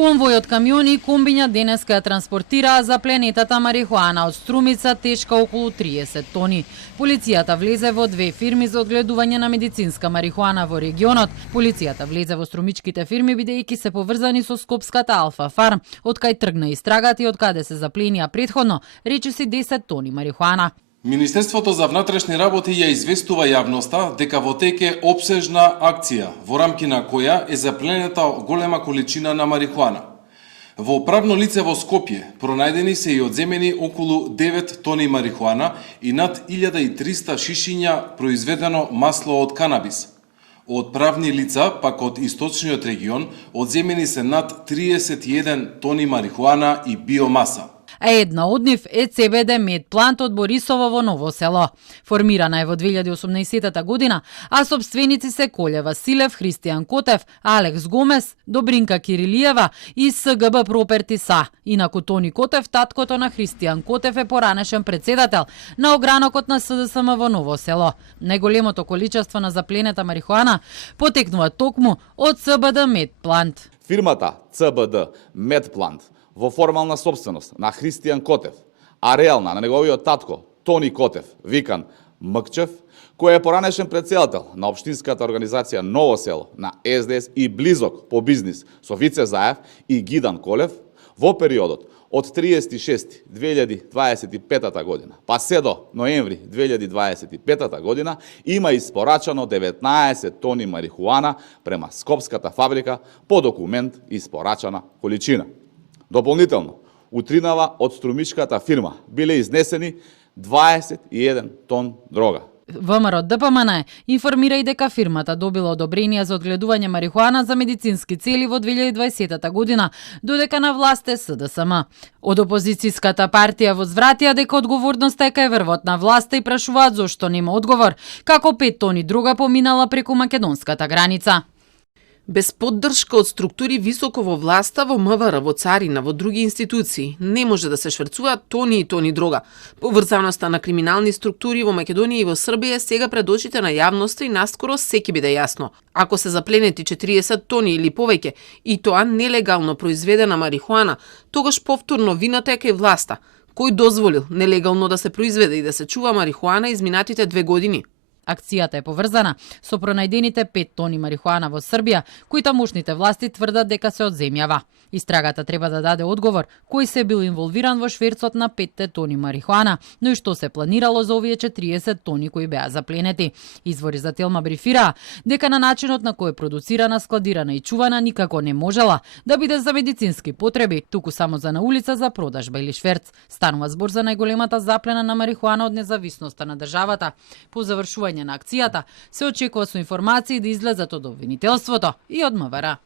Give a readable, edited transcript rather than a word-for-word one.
Конвој од камиони и комбиња денеска ја транспортираа запленетата марихуана од Струмица тешка околу 30 тони. Полицијата влезе во две фирми за одгледување на медицинска марихуана во регионот. Полицијата влезе во струмичките фирми бидејќи се поврзани со скопската Алфа Фарм, од кај тргна истрагата и од каде се запленија претходно речиси 10 тони марихуана. Министерството за внатрешни работи ја известува јавноста дека во тек е опсежна акција, во рамки на која е запленета голема количина на марихуана. Во правно лице во Скопје пронајдени се и одземени околу 9 тони марихуана и над 1300 шишиња произведено масло од канабис. Од правни лица, пак од источниот регион, одземени се над 31 тони марихуана и биомаса. А една од нив е CBD медплант од Борисово во Ново село. Формирана е во 2018 година, а собственици се Коле Василев, Христијан Котев, Алекс Гомес, Добринка Кирилиева и СГБ Проперти СА. Инаку Тони Котев, таткото на Христијан Котев, е поранешен председател на огранокот на СДСМ во Ново село. Најголемото количество на запленета марихуана потекнува токму од CBD медплант. Фирмата CBD медплант во формална собственост на Христијан Котев, а реална на неговиот татко Тони Котев, викан Мкчев, кој е поранешен председател на општинската организација Ново село на СДС и близок по бизнис со Вице Заев и Гидан Колев, во периодот од 36.2025 година па се до ноември 2025 година има испорачано 19 тони марихуана према Скопската фабрика по документ испорачана количина. Дополнително, утринава од струмичката фирма биле изнесени 21 тон дрога. ВМРО ДПМН информира и дека фирмата добила одобрение за одгледување марихуана за медицински цели во 2020 година, додека на власт е СДСМ. Од опозицијската партија возвратија дека одговорноста е кај врвот на власта и прашуваат зошто нема одговор, како 5 тони дрога поминала преку македонската граница. Без поддршка од структури високо во власта, во МВР, во царина, во други институции, не може да се шверцуваат тони и тони дрога. Поврзаноста на криминални структури во Македонија и во Србија сега пред очите на јавноста и наскоро се ќе биде јасно. Ако се запленети 40 тони или повеќе, и тоа нелегално произведена марихуана, тогаш повторно вината е кај власта. Кој дозволил нелегално да се произведе и да се чува марихуана изминатите 2 години? Акцијата е поврзана со пронајдените 5 тони марихуана во Србија, кои тамошните власти тврдат дека се од земјава. Истрагата треба да даде одговор кој се бил инволвиран во шверцот на 5 тони марихуана, но и што се планирало за овие 40 тони кои беа запленети. Извори за Телма брифираа дека на начинот на кој е продуцирана, складирана и чувана никако не можела да биде за медицински потреби, туку само за на улица за продажба или шверц. Станува збор за најголемата заплена на марихуана од независноста на државата. По завршување на акцијата се очекува со информации да излезат од обвинителството и од МВР.